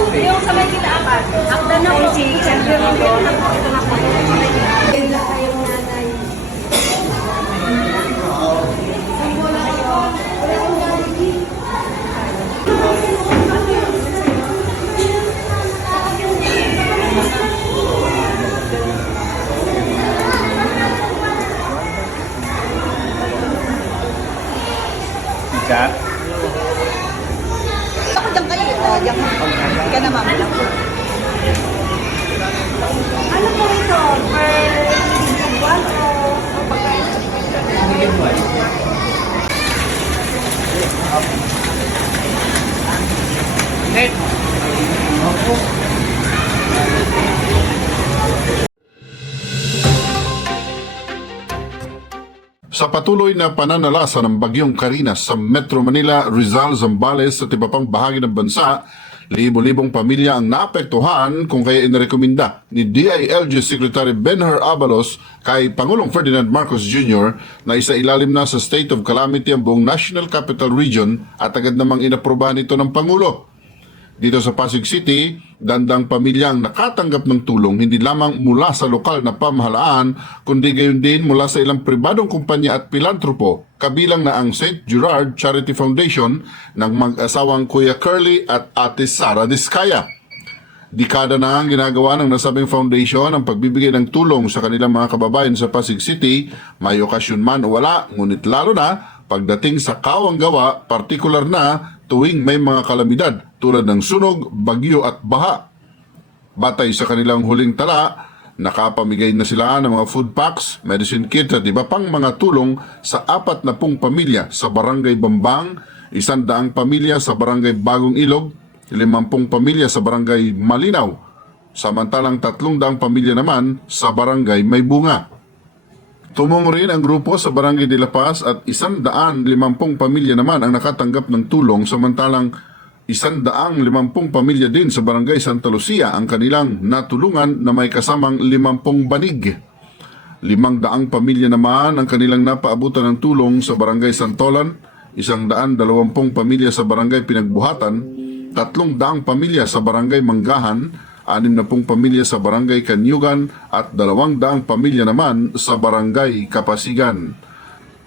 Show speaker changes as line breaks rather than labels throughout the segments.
Yung sa may kinaapat. Akda na po. Siyempre, ito na po. Ito na po.
Chat.
Dyan ka. Hindi ka na ma'am.
Ano po ito? Per one o o pagkain?
Sa patuloy na pananalasa ng bagyong Karina sa Metro Manila, Rizal, Zambales at iba pang bahagi ng bansa, libo-libong pamilya ang naapektuhan kung kaya inirekomenda ni DILG Secretary Benher Abalos kay Pangulong Ferdinand Marcos Jr. na isa ilalim na sa state of calamity ang buong National Capital Region at agad namang inaprobahan ito ng Pangulo. Dito sa Pasig City, dandang pamilya ang nakatanggap ng tulong hindi lamang mula sa lokal na pamahalaan, kundi gayon din mula sa ilang pribadong kumpanya at pilantropo, kabilang na ang St. Gerard Charity Foundation ng mag-asawang Kuya Curly at Ate Sara Diskaya. Dekada na ang ginagawa ng nasabing foundation ang pagbibigay ng tulong sa kanilang mga kababayan sa Pasig City, may okasyon man o wala, ngunit lalo na pagdating sa kawang gawa, partikular na tuwing may mga kalamidad tulad ng sunog, bagyo at baha. Batay sa kanilang huling tala, nakapamigay na sila ng mga food packs, medicine kit at iba pang mga tulong sa apat na pung pamilya sa Barangay Bambang, isang daang pamilya sa Barangay Bagong Ilog, limampung pamilya sa Barangay Malinaw, samantalang tatlong daang pamilya naman sa Barangay May Bunga. Tumong rin ang grupo sa Barangay de La Paz at isang daan limampung pamilya naman ang nakatanggap ng tulong samantalang isang daang limampung pamilya din sa Barangay Santa Lucia ang kanilang natulungan na may kasamang limampung banig. Limang daang pamilya naman ang kanilang napaabutan ng tulong sa Barangay Santolan, isang daan dalawampung pamilya sa Barangay Pinagbuhatan, tatlong daang pamilya sa Barangay Manggahan, anim na pong pamilya sa Barangay Kanyugan at dalawang daang pamilya naman sa Barangay Kapasigan.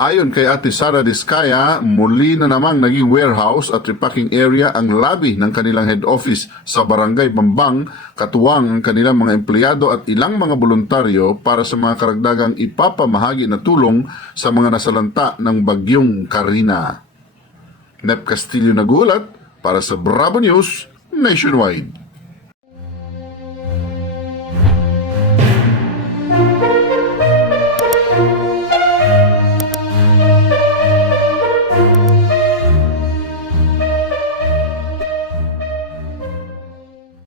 Ayon kay Ate Sara Diskaya, muli na namang naging warehouse at repacking area ang lobby ng kanilang head office sa Barangay Bambang, katuwang ang kanilang mga empleyado at ilang mga voluntaryo para sa mga karagdagang ipapamahagi na tulong sa mga nasalanta ng bagyong Karina. Nep Castillo nagulat para sa Bravo News Nationwide.